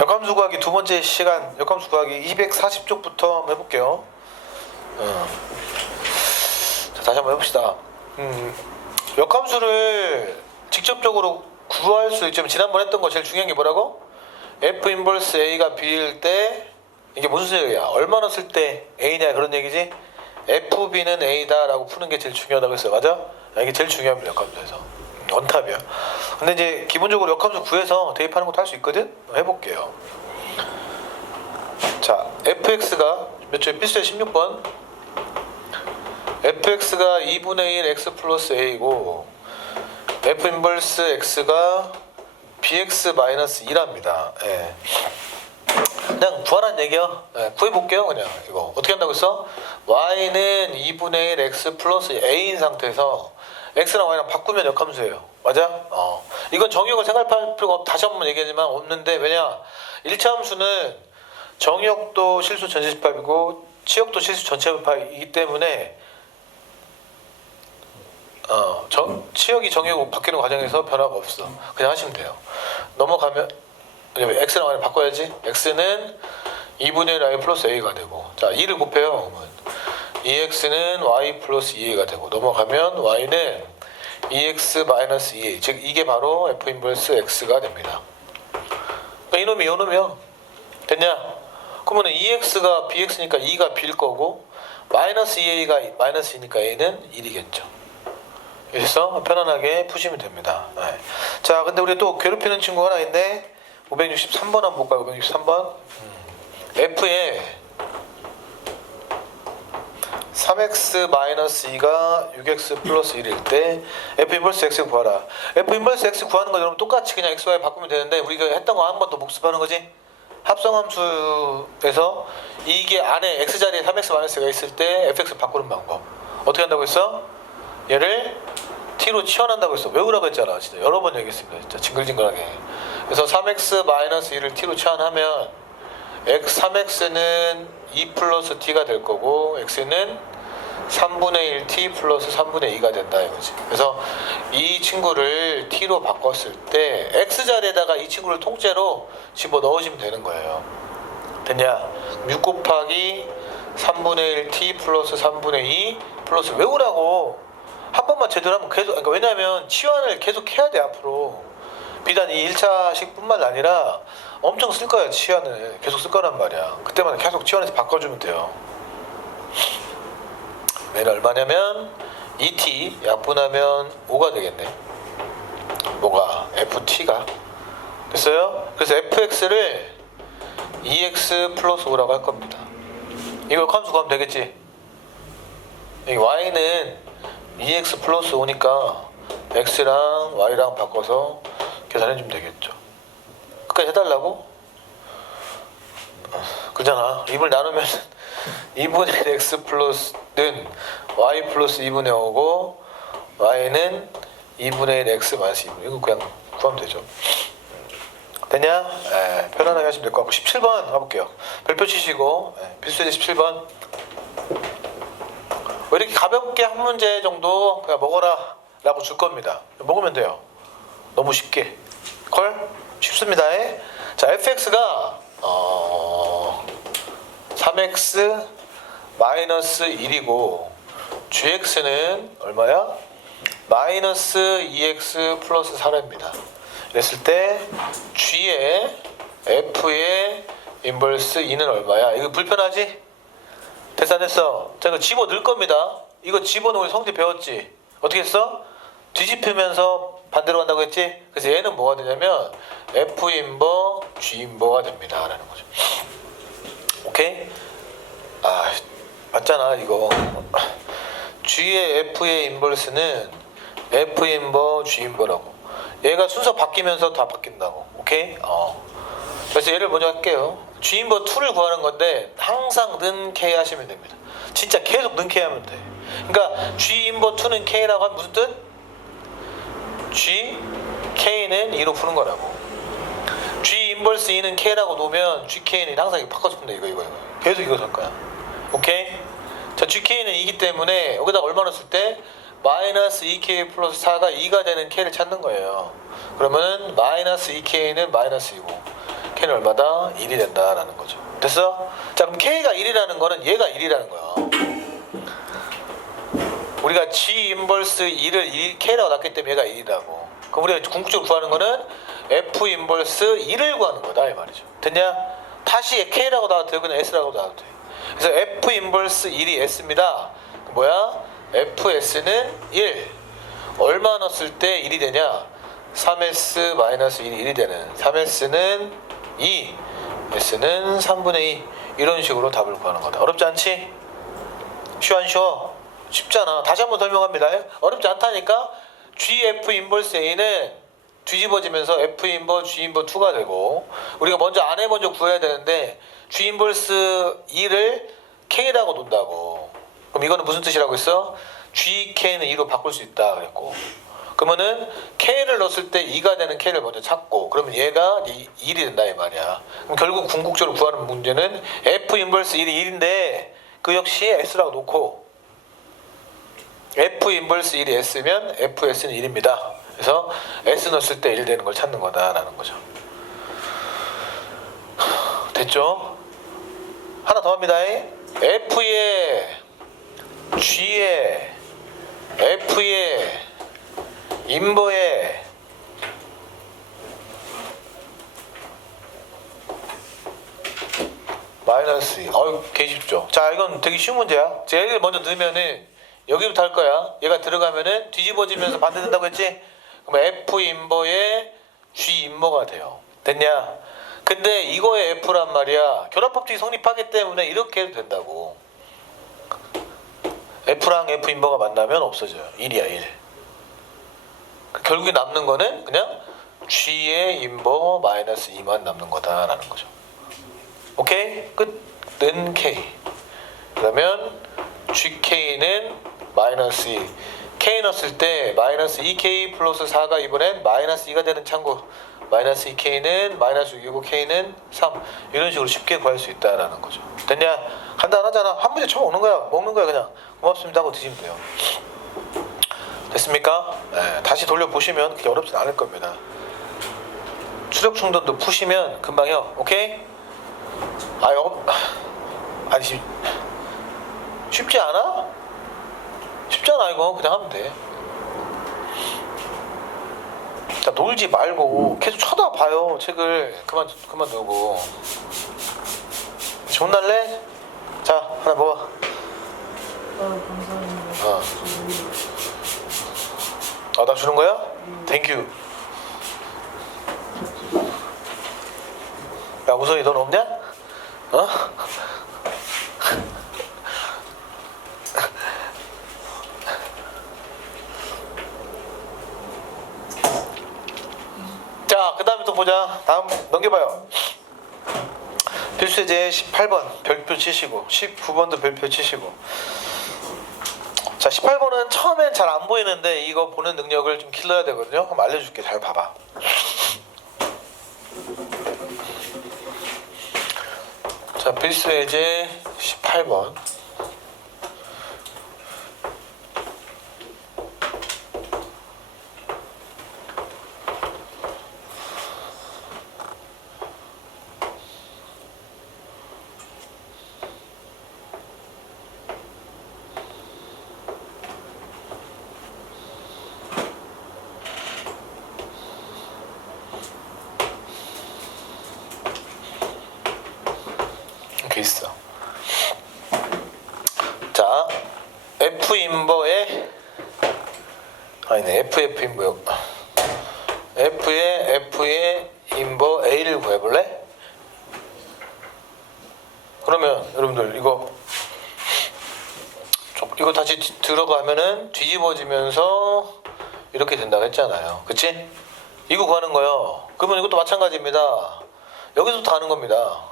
역함수 구하기 두 번째 시간 역함수 구하기 240쪽부터 한번 해볼게요. 어. 자, 다시 한번 해봅시다. 음, 역함수를 직접적으로 구할 수 있지만 지난번 했던 거 제일 중요한 게 뭐라고? F 인버스 A가 B일 때 이게 무슨 소리야? 얼마 넣었을 때 A냐 그런 얘기지? FB는 A다 라고 푸는 게 제일 중요하다고 했어요. 맞아? 아, 이게 제일 중요합니다. 역함수에서. 원탑이야. 근데 이제 기본적으로 역함수 구해서 대입하는 것도 할 수 있거든? 해볼게요. 자, fx가 몇 줄? 필수의 16번. fx가 2분의 1 x 플러스 a고 f 인버스 x가 bx 마이너스 2랍니다. 예. 그냥 구하라는 얘기야. 예, 구해볼게요. 그냥 이거 어떻게 한다고 했어? y는 2분의 1 x 플러스 a인 상태에서 x랑 y랑 바꾸면 역함수예요. 맞아? 어. 이건 정의역을 생각할 필요가 없, 다시 한번 얘기하지만 없는데 왜냐? 1차 함수는 정의역도 실수 전체 집합이고 치역도 실수 전체 집합이기 때문에 어, 정, 치역이 정의역 바뀌는 과정에서 변화가 없어. 그냥 하시면 돼요. 넘어가면 왜냐면 x랑 y를 바꿔야지. x는 2분의 1 y 플러스 a가 되고 자 2를 곱해요. 그러면 2x는 y 플러스 2a가 되고 넘어가면 y는 2x 마이너스 2a 즉 이게 바로 f 인버스 x가 됩니다. 그러니까 이놈이 이놈이요. 됐냐? 그러면 2x가 bx니까 2가 b일 거고 마이너스 2a가 마이너스 2니까 a는 1이겠죠. 그래서 편안하게 푸시면 됩니다. 네. 자, 근데 우리 또 괴롭히는 친구 하나 있네. 563번 한번 볼까요? 563번. F에 3x 마이너스 2가 6x 플러스 1일 때 F 인버스 x 구하라. F 인버스 x 구하는 거 여러분 똑같이 그냥 x, y 바꾸면 되는데 우리가 했던 거 한 번 더 복습하는 거지. 합성함수에서 이게 안에 x 자리에 3x 마이너스가 있을 때 fx 바꾸는 방법. 어떻게 한다고 했어? 얘를 t로 치환한다고 했어. 외우라고 했잖아. 진짜 여러 번 얘기했습니다. 진짜 징글징글하게. 그래서 3x 마이너스 1을 t로 치환하면 x 3x는 2 플러스 t가 될 거고 x는 3분의 1 t 플러스 3분의 2가 된다 이거지. 그래서 이 친구를 t로 바꿨을 때 x 자리에다가 이 친구를 통째로 집어 넣으시면 되는 거예요. 됐냐? 6 곱하기 3분의 1 t 플러스 3분의 2 플러스 외우라고 한 번만 제대로 하면 계속 그러니까 왜냐하면 치환을 계속 해야 돼 앞으로 비단 이 1차식뿐만 아니라 엄청 쓸 거야 치환을? 계속 쓸 거란 말이야. 그때마다 계속 치환해서 바꿔주면 돼요. 얘는 얼마냐면 2t 약분하면 5가 되겠네. 뭐가 ft가. 됐어요? 그래서 fx를 2x 플러스 5라고 할 겁니다. 이걸 함수 구하면 되겠지? 이 y는 2x 플러스 5니까 x랑 y랑 바꿔서 계산해 주면 되겠죠. 끝까지 해달라고? 어, 그잖아. 2을 나누면 2분의 x 플러스는 y 플러스 2분의 5고 y는 2분의 1 x 마이너스 2분의 이거 그냥 구하면 되죠. 되냐? 에, 편안하게 하시면 될 것 같고 17번 가볼게요. 별표 치시고 에, 필수제 17번 왜 이렇게 가볍게 한 문제 정도 그냥 먹어라 라고 줄 겁니다 먹으면 돼요 너무 쉽게 걸? 쉽습니다 에? 자 fx가 어, 3x 마이너스 1이고 gx는 얼마야? 마이너스 2x 플러스 4입니다 그랬을 때 g의 f의 인버스 2는 얼마야? 이거 불편하지? 자 이거 집어 넣을 겁니다 이거 집어넣은 성질 배웠지? 어떻게 했어? 뒤집히면서 반대로 간다고 했지? 그래서 얘는 뭐가 되냐면 F인버 G인버가 됩니다 라는 거죠 오케이? 아 맞잖아 이거 G의 F의 인버스는 F인버 G인버라고 얘가 순서 바뀌면서 다 바뀐다고 오케이? 어 그래서 얘를 먼저 할게요. G인버 2를 구하는 건데 항상 는 K 하시면 됩니다. 진짜 계속 는 K 하면 돼. 그러니까 G인버 2는 K라고 하면 무슨 뜻? G, K는 2로 푸는 거라고. G 인버스 2는 K라고 놓으면 GK는 항상 푼다 이거 이거 이거. 계속 이거 할 거야. 오케이? 자 GK는 2기 때문에 여기다 얼마 넣었을 때 마이너스 2K 플러스 4가 2가 되는 K를 찾는 거예요. 그러면은 마이너스 2K는 마이너스 2고 K는 얼마다? 1이 된다라는 거죠. 됐어? 자 그럼 K가 1이라는 거는 얘가 1이라는 거야. 우리가 G 인버스 1을 1, K라고 놨기 때문에 얘가 1이라고. 그럼 우리가 궁극적으로 구하는 거는 F 인버스 1을 구하는 거다 이 말이죠. 됐냐? 다시 K라고 놔도 되고 그냥 S라고 놔도 돼. 그래서 F 인버스 1이 S입니다. 뭐야? FS는 1. 얼마 넣었을 때 1이 되냐? 3S 마이너스 1이 1이 되는 3S는 2 S는 3분의 2 이런 식으로 답을 구하는 거다 어렵지 않지? 쉬워 안 쉬워? 쉽잖아. 다시 한번 설명합니다. 어렵지 않다니까? GF 인버스 A는 뒤집어지면서 F 인버 G 인버 2가 되고 우리가 먼저 안에 먼저 구해야 되는데 G 인버스 2를 K라고 놓는다고. 그럼 이거는 무슨 뜻이라고 했어? GK는 2로 바꿀 수 있다 그랬고. 그러면은 K를 넣었을 때 2가 되는 K를 먼저 찾고 그러면 얘가 1이 된다 이 말이야. 그럼 결국 궁극적으로 구하는 문제는 F 인버스 1이 1인데 그 역시 S라고 놓고 F 인버스 1이 S면 FS는 1입니다 그래서 S 넣었을 때 1 되는 걸 찾는 거다라는 거죠 됐죠? 하나 더 합니다 F의 G의 F의 인버의 마이너스 2. 어유 개 쉽죠. 자 이건 되게 쉬운 문제야. 자 얘를 먼저 넣으면은 여기부터 할 거야. 얘가 들어가면은 뒤집어지면서 반대된다고 했지? 그럼 F 인버의 G 인버가 돼요. 됐냐? 근데 이거의 F란 말이야. 결합법칙이 성립하기 때문에 이렇게 해도 된다고. F랑 F 인버가 만나면 없어져요. 1이야 1. 결국에 남는 거는 그냥 G의 인버 마이너스 2만 남는 거다라는 거죠. 오케이? 끝은 K. 그러면 GK는 마이너스 2. K 넣었을 때 마이너스 2K 플러스 4가 이번엔 마이너스 2가 되는 참고 마이너스 2K는 마이너스 6이고 K는 3 이런 식으로 쉽게 구할 수 있다라는 거죠. 됐냐? 간단하잖아. 한 문제 쳐먹는 거야. 먹는 거야 그냥. 고맙습니다 하고 드시면 돼요. 됐습니까? 네, 다시 돌려보시면 그렇게 어렵진 않을 겁니다. 추적 충돌도 푸시면 금방요. 오케이? 아, 여 아니 시- 쉽지 않아? 쉽잖아 이거 그냥 하면 돼. 자 놀지 말고 계속 쳐다봐요 책을 그만 그만 두고. 존날래? 자 하나 먹어. 어. 아, 나 주는 거야? 땡큐. 야, 우성이 넌 없냐? 어? 자, 그 다음에 또 보자. 다음 넘겨봐요. 필수제 18번 별표 치시고 19번도 별표 치시고. 자 18번은 처음엔 잘 안 보이는데 이거 보는 능력을 좀 길러야 되거든요. 한번 알려줄게. 잘 봐봐. 자 필수 예제 18번 이렇게 있어 자 F 인버의 아니네 FF 인버 F의 F의 인버 A를 구해볼래? 그러면 여러분들 이거 좀- 이거 다시 뒤- 들어가면은 뒤집어지면서 이렇게 된다고 했잖아요. 그치? 이거 구하는 거요. 그러면 이것도 마찬가지입니다. 여기서부터 하는 겁니다.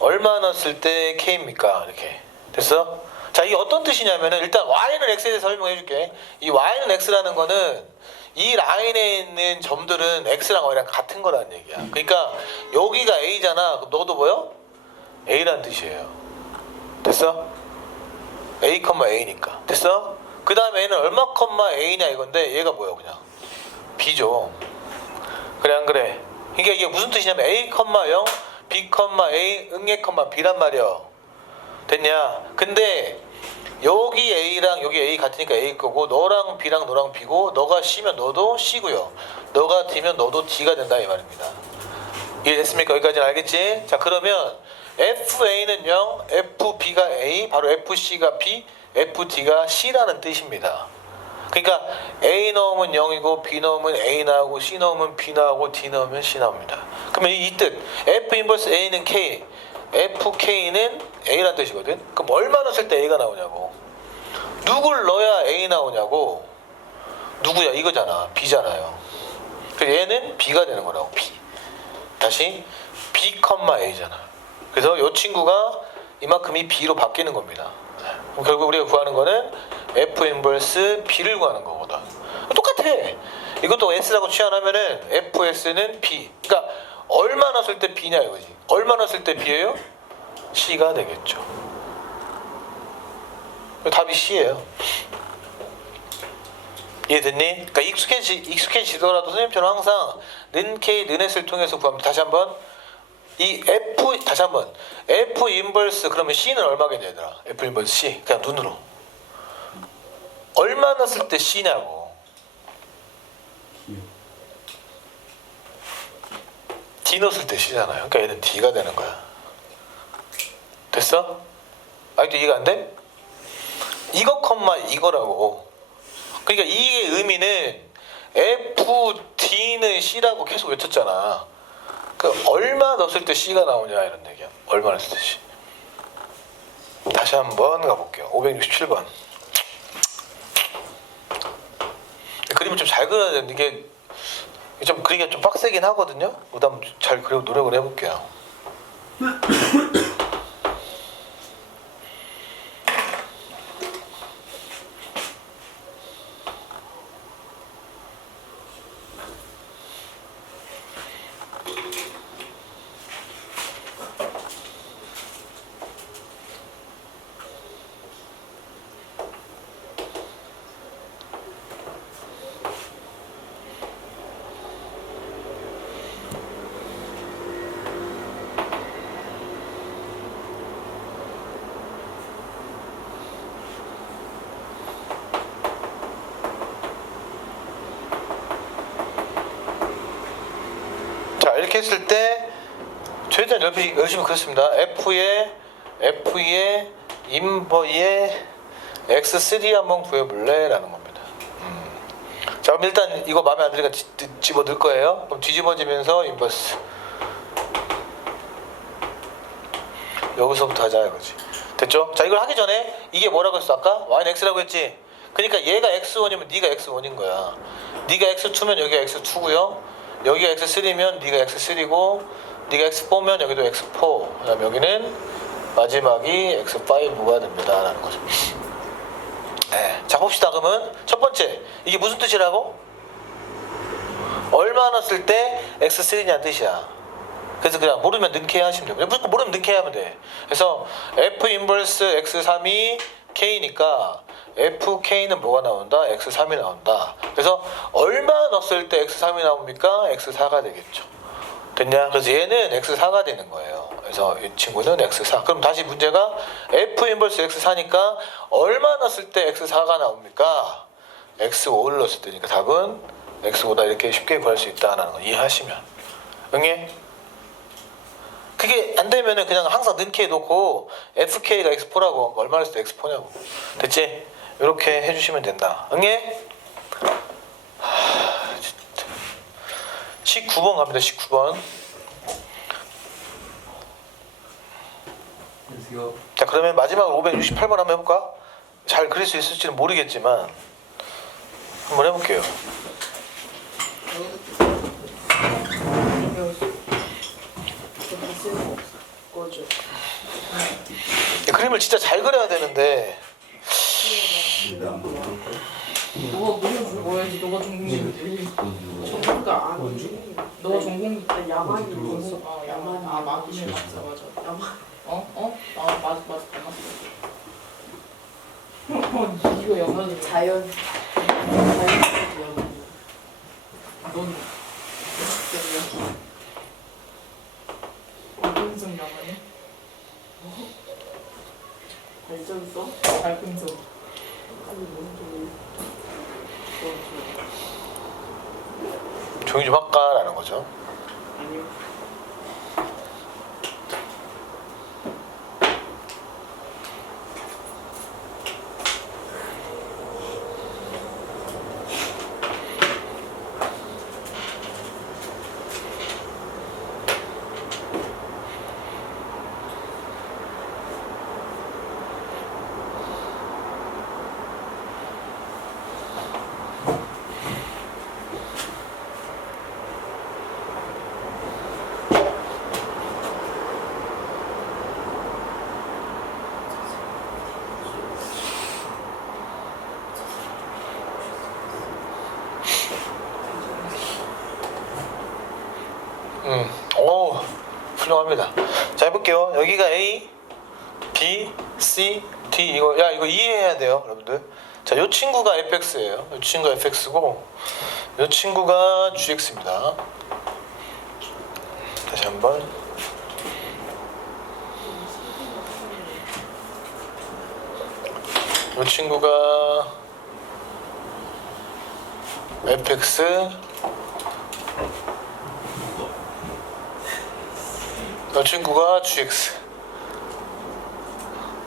얼마 넣었을 때 K입니까? 이렇게. 됐어? 자, 이게 어떤 뜻이냐면은 일단 Y는 X에 대해서 설명해 줄게. 이 Y는 X라는 거는 이 라인에 있는 점들은 X랑 Y랑 같은 거라는 얘기야. 그러니까 여기가 A잖아. 그럼 너도 뭐요? A라는 뜻이에요. 됐어? A, A니까. 됐어? 그 다음에 A는 얼마 컴마 A냐 이건데 얘가 뭐야 그냥? B죠. 그래 안 그래? 그러니까 이게 무슨 뜻이냐면 A, 0, B, A, 응애, B란 말이야. 됐냐? 근데 여기 A랑 여기 A 같으니까 A 거고 너랑 B랑 너랑 B고 너가 C면 너도 C고요. 너가 D면 너도 D가 된다 이 말입니다. 이해됐습니까? 여기까지는 알겠지? 자 그러면 FA는 0, FB가 A, 바로 FC가 B, FD가 C라는 뜻입니다. 그러니까 A 넣으면 0이고 B 넣으면 A 나오고 C 넣으면 B 나오고 D 넣으면 C 나옵니다. 그러면 이 뜻 F 인버스 A는 K, FK는 A라는 뜻이거든. 그럼 얼마 넣었을 때 A가 나오냐고. 누굴 넣어야 A 나오냐고. 누구야 이거잖아. B잖아요. 그래서 얘는 B가 되는 거라고 B. 다시 B, A잖아. 그래서 이 친구가 이만큼이 B로 바뀌는 겁니다. 결국 우리가 구하는 거는 F 인버스 B를 구하는 거거든. 똑같아. 이것도 S라고 취한하면은 FS는 B. 그러니까 얼마 넣었을 때 B냐 이거지. 얼마 넣었을 때 B예요? C가 되겠죠. 답이 C예요. 이해됐니? 그러니까 익숙해지 익숙해지더라도 선생님처럼 항상 는 K 는 S를 통해서 구합니다. 다시 한번 이 F 다시 한번 F 인버스 그러면 C는 얼마겠냐 얘들아? F 인버스 C 그냥 눈으로 얼마 넣었을 때 C냐고 D 넣었을 때 C잖아요. 그러니까 얘는 D가 되는 거야. 됐어? 아직도 이해가 안 돼? 이거 컴마 이거라고. 그러니까 이 의미는 FD는 C라고 계속 외쳤잖아. 그 얼마 넣었을 때 C가 나오냐 이런 얘기야. 얼마 넣었을 때 C. 다시 한번 가볼게요. 567번. 그림을 좀 잘 그려야 되는데 이게 좀 그리기가 좀 빡세긴 하거든요. 그다음 잘 그려 노력을 해볼게요. 자 했을 때 최대한 열심히, 열심히 그렸습니다. F의 F의 인버의 X3 한번 구해볼래 라는 겁니다. 음. 자 그럼 일단 이거 마음에 안 드니까 집어 넣을 거예요. 그럼 뒤집어지면서 인버스 여기서부터 하자 이거지. 됐죠? 자 이걸 하기 전에 이게 뭐라고 했어 아까? y는 x라고 했지? 그러니까 얘가 x1이면 네가 x1인 거야. 네가 x2면 여기가 x2고요. 여기가 x3면 네가 x3고 네가 x4면 여기도 x4. 그다음 여기는 마지막이 x5가 됩니다 라는 거죠. 네. 자 봅시다 그러면 첫 번째 이게 무슨 뜻이라고? 얼마 넣었을 때 x3냐는 뜻이야. 그래서 그냥 모르면 능케 하시면 돼요. 무조건 모르면 능케 하면 돼. 그래서 F 인버스 X3이 K니까 FK는 뭐가 나온다? X3이 나온다. 그래서 얼마 넣었을 때 X3이 나옵니까? X4가 되겠죠. 됐냐? 그래서 얘는 X4가 되는 거예요. 그래서 이 친구는 X4. 그럼 다시 문제가 F 인버스 X4니까 얼마 넣었을 때 X4가 나옵니까? X5를 넣었을 때니까 답은 X5다 이렇게 쉽게 구할 수 있다는 거 이해하시면. 응해? 그게 안 되면은 그냥 항상 는케 놓고 FK가 X4라고 얼마 했을 때 X4냐고 됐지? 이렇게 해주시면 된다 응해? 하, 진짜. 19번 갑니다 19번 안녕하세요. 자 그러면 마지막으로 568번 한번 해볼까? 잘 그릴 수 있을지는 모르겠지만 한번 해볼게요 그림을 진짜 잘 그려야 되는데 너가 무슨 뭐야지? 너가 전공인데. 전공가 아니지. 너가 전공 야만이 있어. 어 야만. 아 맞네 맞아 맞아. 야만. 어 어? 아 맞아 맞아 닮았어. 이거 야만이 자연 자연 넌 발근성 야만해? 발전소? 발근성. 아니 뭔 소리? 조용히 좀 할까라는 거죠. 아니요. 음, 오, 훌륭합니다. 자 해볼게요. 여기가 A, B, C, D 이거 야 이거 이해해야 돼요, 여러분들. 자, 요 친구가 fx예요. 요 친구가 fx고, 요 친구가 gx입니다. 다시 한번. 요 친구가 fx 이 친구가 gx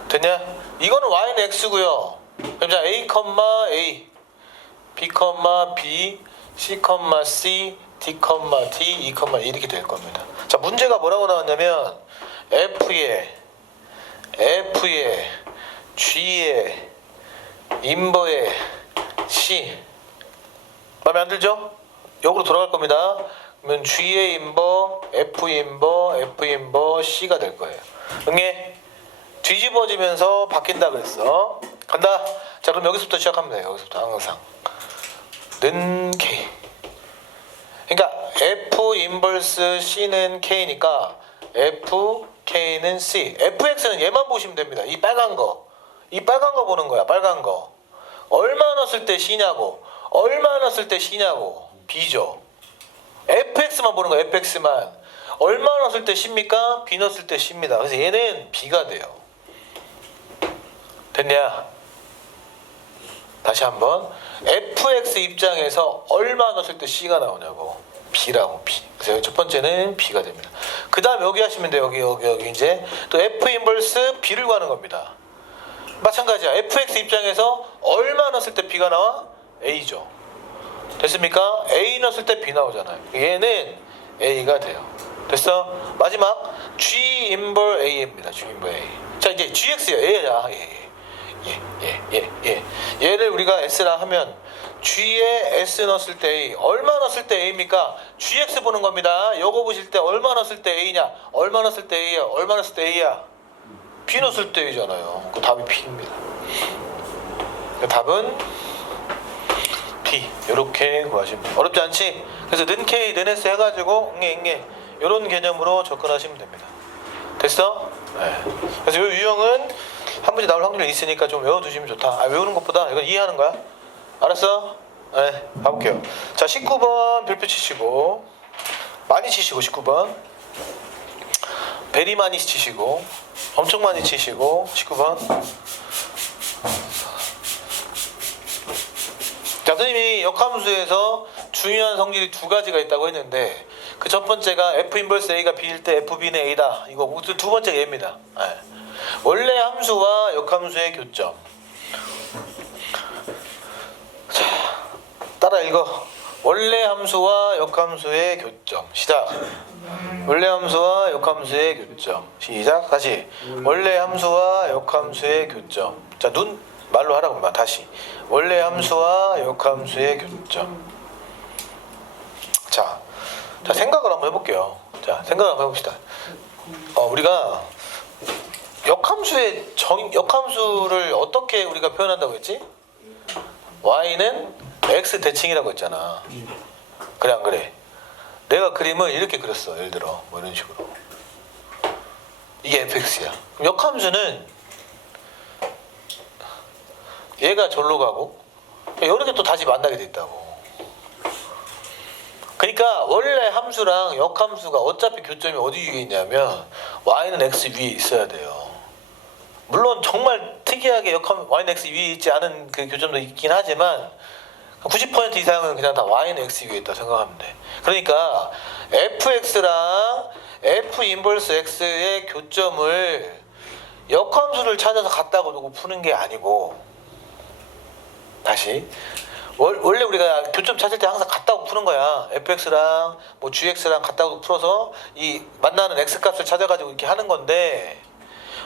됐냐? 이거는 y는 x고요. 그럼 자 a, a, b, b, c, c, d, d, e 이렇게 될 겁니다. 자 문제가 뭐라고 나왔냐면 f에 f에 g에 인버에 c 마음에 안 들죠? 역으로 돌아갈 겁니다. 그러면 G의 인버, F 인버, F 인버, C가 될 거예요. 응애 뒤집어지면서 바뀐다 그랬어. 간다. 자 그럼 여기서부터 시작하면 돼요. 여기서부터 항상 는 K. 그러니까 F 인버스 C는 K니까 F K는 C. FX는 얘만 보시면 됩니다. 이 빨간 거. 이 빨간 거 보는 거야. 빨간 거. 얼마 넣었을 때 C냐고. 얼마 넣었을 때 C냐고. B죠. Fx만 보는 거야. fx만. 얼마 넣었을 때 C입니까? B 넣었을 때 C입니다. 그래서 얘는 B가 돼요. 됐냐? 다시 한번 fx 입장에서 얼마 넣었을 때 C가 나오냐고. B라고 B. 그래서 첫 번째는 B가 됩니다. 그 다음 여기 하시면 돼요. 여기 여기 여기 이제 또 f 인버스 B를 구하는 겁니다. 마찬가지야. fx 입장에서 얼마 넣었을 때 B가 나와? A죠. 됐습니까? A 넣었을 때 B 나오잖아요. 얘는 A가 돼요. 됐어? 마지막 G 인벌 A입니다. G 인벌 A. 자 이제 GX야. 얘야. 얘. 얘. 얘. 얘. 얘. 얘를 우리가 S라 하면 G에 S 넣었을 때 A. 얼마 넣었을 때 A입니까? GX 보는 겁니다. 요거 보실 때 얼마 넣었을 때 A냐? 얼마 넣었을 때 A야? 얼마 넣었을 때 A야? B 넣었을 때 A잖아요. 그 답이 B입니다. 그 답은 P 이렇게 구하시면 돼요. 어렵지 않지? 그래서 는 K, 는 S 해가지고 응애 응애 이런 개념으로 접근하시면 됩니다. 됐어? 네. 그래서 이 유형은 한 문제 나올 확률이 있으니까 좀 외워두시면 좋다. 아, 외우는 것보다 이건 이해하는 거야. 알았어? 네, 가볼게요. 자, 19번 별표 치시고 많이 치시고 19번 베리 많이 치시고 엄청 많이 치시고 19번 선생님이 역함수에서 중요한 성질이 두 가지가 있다고 했는데 그 첫 번째가 f 인버스 a가 b일 때 fb는 a다. 이거 두- 두 번째 얘입니다. 예. 원래 함수와 역함수의 교점. 자, 따라 읽어. 원래 함수와 역함수의 교점. 시작. 원래 함수와 역함수의 교점. 시작. 다시. 원래 함수와 역함수의 교점. 자, 눈 말로 하라고 봐. 다시. 원래 함수와 역함수의 교점. 자, 자 생각을 한번 해볼게요. 자, 생각을 한번 해봅시다. 어, 우리가 역함수의 정 역함수를 어떻게 우리가 표현한다고 했지? y는 x 대칭이라고 했잖아. 그래 안 그래? 내가 그림을 이렇게 그렸어. 예를 들어 뭐 이런 식으로. 이게 fx야. 역함수는 얘가 절로 가고 이렇게 또 다시 만나게 돼 있다고. 그러니까 원래 함수랑 역함수가 어차피 교점이 어디 위에 있냐면 y는 x 위에 있어야 돼요. 물론 정말 특이하게 역함 y는 x 위에 있지 않은 그 교점도 있긴 하지만 90% 이상은 그냥 다 y는 x 위에 있다 생각하면 돼. 그러니까 fx랑 f 인버스 x의 교점을 역함수를 찾아서 갖다가 두고 푸는 게 아니고 다시 월- 원래 우리가 교점 찾을 때 항상 같다고 푸는 거야. fx랑 뭐 gx랑 같다고 풀어서 이 만나는 x 값을 찾아가지고 이렇게 하는 건데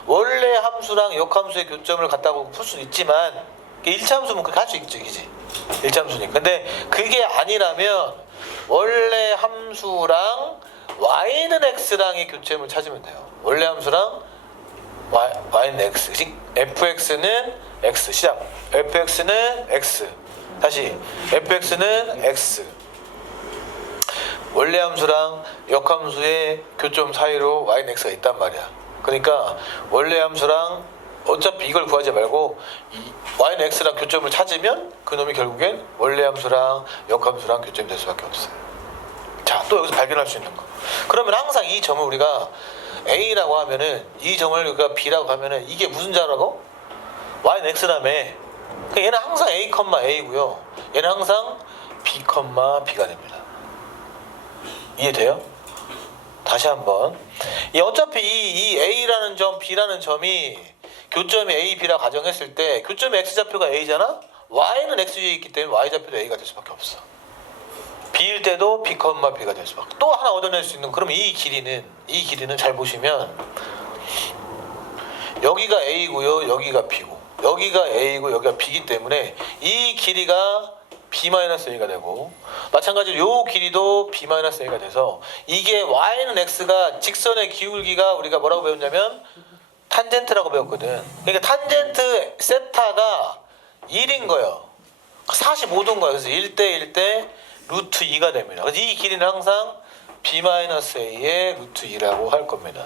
원래 함수랑 역함수의 교점을 갖다고 풀 수는 있지만 1차 함수면 그렇게 할 수 있죠, 그지? 1차 함수니까. 근데 그게 아니라면 원래 함수랑 y는 x랑의 교점을 찾으면 돼요. 원래 함수랑 y, y는 x. 즉 fx는 x. 시작. fx는 x. 다시 fx는 x. 원래 함수랑 역함수의 교점 사이로 y는 x가 있단 말이야. 그러니까 원래 함수랑 어차피 이걸 구하지 말고 이 y는 x랑 교점을 찾으면 그놈이 결국엔 원래 함수랑 역함수랑 교점이 될 수밖에 없어요. 자, 또 여기서 발견할 수 있는 거. 그러면 항상 이 점을 우리가 A라고 하면은 이 점을 우리가 B라고 하면은 이게 무슨 자라고? Y는 X라며. 그러니까 얘는 항상 A, A고요. 얘는 항상 B, B가 됩니다. 이해돼요? 다시 한번. 이 어차피 이, 이 A라는 점, B라는 점이 교점이 A, B라 가정했을 때 교점의 X 좌표가 A잖아? Y는 X 위에 있기 때문에 Y 좌표도 A가 될 수밖에 없어. B일 때도 B, B가 될 수밖에. 또 하나 얻어낼 수 있는 그러면 이 길이는 이 길이는 잘 보시면 여기가 A고요, 여기가 B고 여기가 A고 여기가 B이기 때문에 이 길이가 B-A가 되고 마찬가지로 요 길이도 B-A가 돼서 이게 Y는 X가 직선의 기울기가 우리가 뭐라고 배웠냐면 탄젠트라고 배웠거든. 그러니까 탄젠트 세타가 1인 거예요. 45도인 거야. 그래서 1대 1대 루트 2가 됩니다. 그래서 이 길이는 항상 b-a의 루트 2라고 할 겁니다.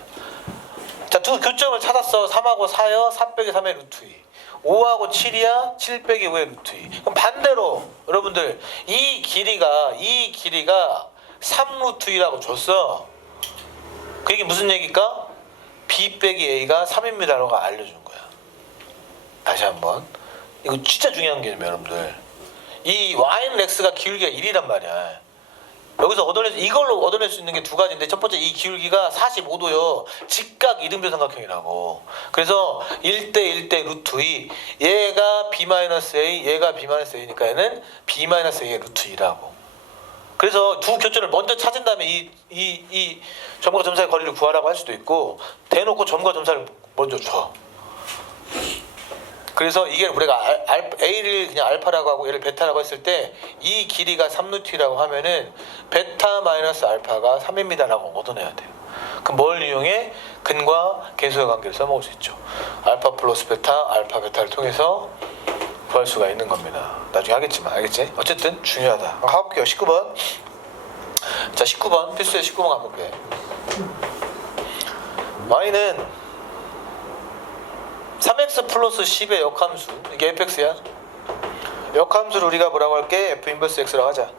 자, 두 교점을 찾았어. 3하고 4요. 4 빼기 3의 루트 2. 5하고 7이야. 7 빼기 5의 루트 2. 그럼 반대로 여러분들 이 길이가 이 길이가 3 루트 2라고 줬어. 그 얘기 무슨 얘기일까? b 빼기 a가 3입니다라고 알려준 거야. 다시 한번. 이거 진짜 중요한 개념이에요, 여러분들. 이 y는 x가 기울기가 1이란 말이야. 여기서 얻어낼 수, 이걸로 얻어낼 수 있는 게 두 가지인데 첫 번째 이 기울기가 45도요. 직각 이등변 삼각형이라고. 그래서 1대 1대 루트 2. 얘가 b-a, 얘가 b-a니까 얘는 b-a의 루트 2라고. 그래서 두 교점을 먼저 찾은 다음에 이, 이, 이 점과 점 사이의 거리를 구하라고 할 수도 있고 대놓고 점과 점 사이를 먼저 줘. 그래서 이게 우리가 알, 알, A를 그냥 알파라고 하고 얘를 베타라고 했을 때 이 길이가 3루트라고 하면은 베타 마이너스 알파가 3입니다라고 얻어내야 돼요. 그럼 뭘 이용해? 근과 계수의 관계를 써먹을 수 있죠. 알파 플러스 베타, 알파 베타를 통해서 구할 수가 있는 겁니다. 나중에 하겠지만 알겠지? 어쨌든 중요하다. 가볼게요. 19번. 자 19번 필수의 19번 가볼게. y는 3x 플러스 10의 역함수. 이게 fx야? 역함수를 우리가 뭐라고 할게? f 인버스 x라고 하자.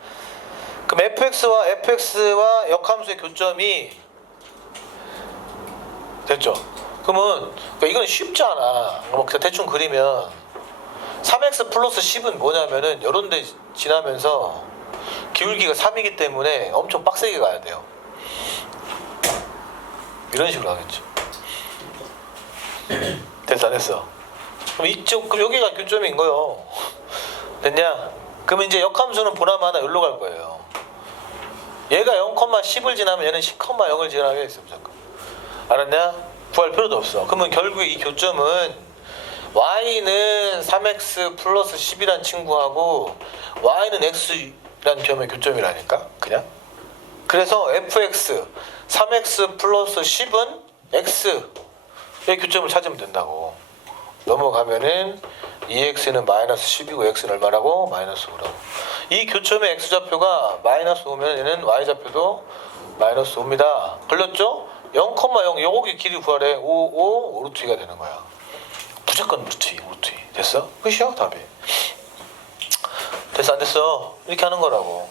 그럼 fx와 fx와 역함수의 교점이 됐죠? 그러면 그러니까 이건 쉽지 않아. 뭐 대충 그리면 3x 플러스 10은 뭐냐면은 이런 데 지나면서 기울기가 3이기 때문에 엄청 빡세게 가야 돼요. 이런 식으로 하겠죠 안 됐어 그럼 이쪽 그럼 여기가 교점인 거요. 됐냐? 그러면 이제 역함수는 보나마 하나 여기로 갈 거예요. 얘가 0,10을 지나면 얘는 10,0을 지나게 무조건 알았냐? 구할 필요도 없어. 그러면 결국에 이 교점은 y는 3x 플러스 10이란 친구하고 y는 x란 점의 교점이라니까? 그냥? 그래서 fx 3x 플러스 10은 x 의 교점을 찾으면 된다고. 넘어가면은 2x는 마이너스 10이고 x는 얼마라고? 마이너스 5라고. 이 교점의 x 좌표가 마이너스 5면 얘는 y 좌표도 마이너스 5입니다. 걸렸죠? 0,0 요거기 길이 구하래. 5, 5, 5 루트 2가 되는 거야. 무조건 루트 2, 루트 2. 됐어? 끝이야 답이. 됐어 안 됐어? 이렇게 하는 거라고.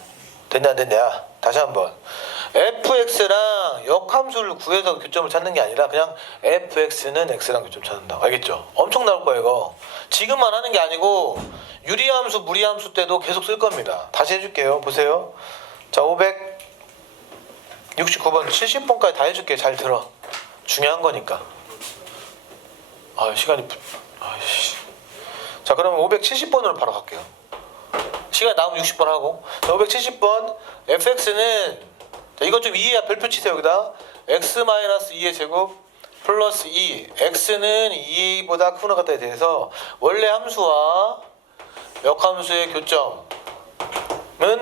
됐냐 안 됐냐? 다시 한번 fx랑 역함수를 구해서 교점을 찾는 게 아니라 그냥 fx는 x랑 교점 찾는다. 알겠죠? 엄청 나올 거예요 이거. 지금만 하는 게 아니고 유리함수, 무리함수 때도 계속 쓸 겁니다. 다시 해줄게요. 보세요. 자 569번, 70번까지 다 해줄게. 잘 들어. 중요한 거니까. 아 시간이 부... 아이씨. 자 그러면 570번으로 바로 갈게요. 시간 나오면 60번 하고 자, 570번 fx는 자, 이건 좀 이해야 별표 치세요 여기다. X 마이너스 2의 제곱 플러스 2 x는 2보다 크거나 같다에 대해서 원래 함수와 역함수의 교점은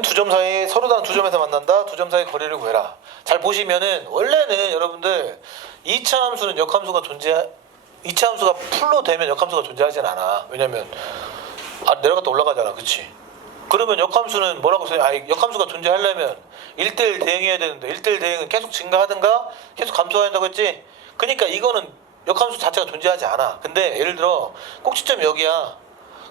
두 점 사이 서로 다른 두 점에서 만난다. 두 점 사이 거리를 구해라. 잘 보시면은 원래는 여러분들 2차 함수는 역함수가 존재 2차 함수가 풀로 되면 역함수가 존재하진 않아. 왜냐면 아 내려갔다 올라가잖아. 그치 그러면 역함수는 뭐라고 써요? 아 역함수가 존재하려면 1대1 대응해야 되는데 1대1 대응은 계속 증가하든가 계속 감소해야 한다고 했지 그러니까 이거는 역함수 자체가 존재하지 않아 근데 예를 들어 꼭지점이 여기야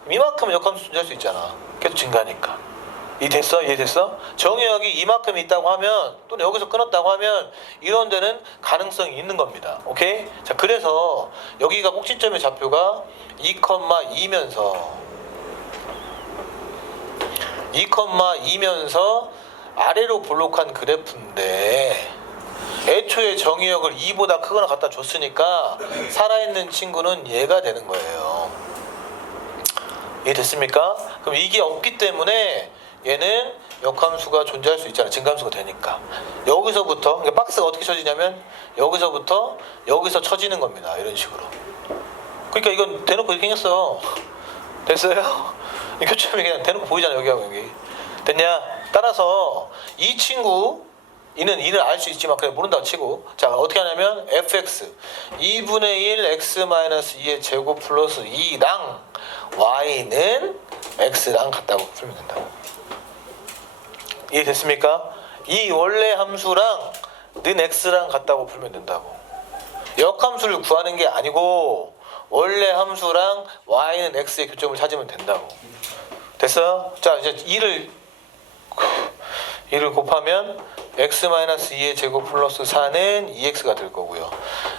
이만큼은 역함수 존재할 수 있잖아 계속 증가하니까 이해됐어? 이해 됐어? 정의역이 이만큼 있다고 하면 또는 여기서 끊었다고 하면 이런 데는 가능성이 있는 겁니다 오케이? 자 그래서 여기가 꼭지점의 좌표가 2,2면서 2,2면서 아래로 볼록한 그래프인데 애초에 정의역을 2보다 크거나 갖다 줬으니까 살아있는 친구는 얘가 되는 거예요. 이해됐습니까? 그럼 이게 없기 때문에 얘는 역함수가 존재할 수 있잖아. 증감수가 되니까. 여기서부터 그러니까 박스가 어떻게 쳐지냐면 여기서부터 여기서 쳐지는 겁니다. 이런 식으로. 그러니까 이건 대놓고 이렇게 생겼어. 됐어요? 이 교점이 그냥 대놓고 보이잖아 여기하고 여기. 됐냐? 따라서 이 친구 이는 이는 알 수 있지만 그냥 모른다고 치고 자 어떻게 하냐면 fx 2분의 1 x 마이너스 2의 제곱 플러스 2랑 y는 x랑 같다고 풀면 된다. 이해됐습니까? 이 원래 함수랑 는 x랑 같다고 풀면 된다고. 역함수를 구하는 게 아니고 원래 함수랑 y는 x의 교점을 찾으면 된다고. 됐어요? 자 이제 2를 2를 곱하면 x-2의 제곱 플러스 4는 2x가 될 거고요.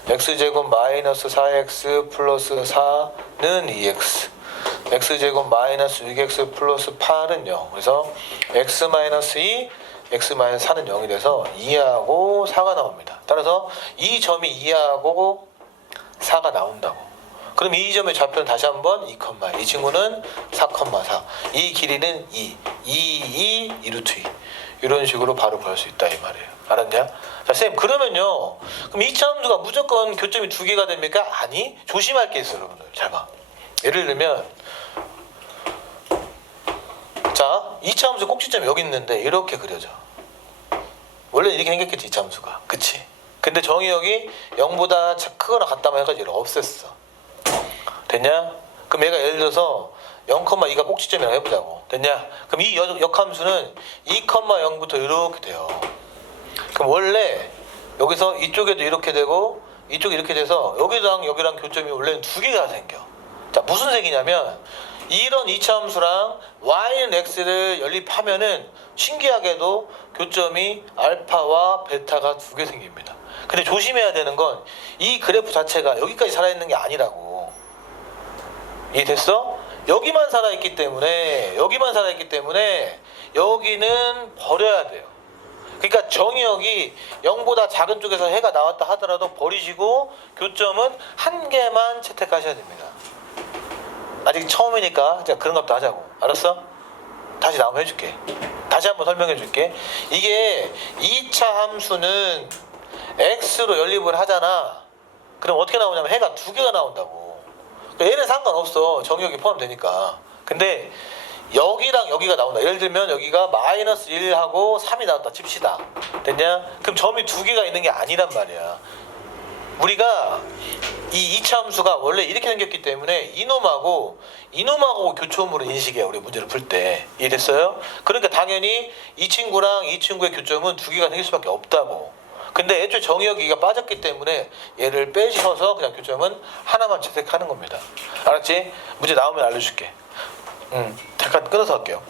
x제곱 마이너스 4x 플러스 4는 2x. x제곱 마이너스 6x 플러스 8은 0. 그래서 x 마이너스 2, x 마이너스 4는 0이 돼서 2하고 4가 나옵니다. 따라서 이 점이 2하고 4가 나온다고. 그럼 이 점의 좌표는 다시 한번 2, 이 친구는 4,4. 이 길이는 2, 2, 2, 2루트 2. 이런 식으로 바로 구할 수 있다 이 말이에요. 알았냐? 자, 쌤 그러면요. 그럼 이 함수가 무조건 교점이 두 개가 됩니까? 아니, 조심할 게 있어요, 여러분들. 잘 봐. 예를 들면 자, 2차 함수 꼭지점이 여기 있는데 이렇게 그려져. 원래 이렇게 생겼겠지, 2차 함수가. 그치? 근데 정의역이 0보다 크거나 같다만 해가지고 없앴어. 됐냐? 그럼 얘가 예를 들어서 0,2가 꼭지점이라고 해보자고. 됐냐? 그럼 이 역- 역함수는 2,0부터 이렇게 돼요. 그럼 원래 여기서 이쪽에도 이렇게 되고 이쪽이 이렇게 돼서 여기랑 여기랑 교점이 원래는 두 개가 생겨. 자 무슨 색이냐면 이런 이차 함수랑 y는 x를 연립하면은 신기하게도 교점이 알파와 베타가 두 개 생깁니다. 근데 조심해야 되는 건 이 그래프 자체가 여기까지 살아있는 게 아니라고. 이해됐어? 여기만 살아있기 때문에 여기만 살아있기 때문에 여기는 버려야 돼요. 그러니까 정의역이 0보다 작은 쪽에서 해가 나왔다 하더라도 버리시고 교점은 한 개만 채택하셔야 됩니다. 아직 처음이니까 제가 그런 것도 하자고. 알았어? 다시 나오면 해줄게. 다시 한번 설명해 줄게. 이게 2차 함수는 x로 연립을 하잖아. 그럼 어떻게 나오냐면 해가 두 개가 나온다고. 그러니까 얘는 상관없어. 정의역이 포함되니까. 근데 여기랑 여기가 나온다. 예를 들면 여기가 마이너스 1하고 3이 나왔다 칩시다. 됐냐? 그럼 점이 두 개가 있는 게 아니란 말이야. 우리가 이 2차 함수가 원래 이렇게 생겼기 때문에 이놈하고 이놈하고 교점으로 인식해요. 우리 문제를 풀 때. 이해됐어요? 그러니까 당연히 이 친구랑 이 친구의 교점은 두 개가 생길 수밖에 없다고. 근데 애초에 정의역이가 빠졌기 때문에 얘를 빼셔서 그냥 교점은 하나만 채택하는 겁니다. 알았지? 문제 나오면 알려줄게. 음, 잠깐 끊어서 할게요.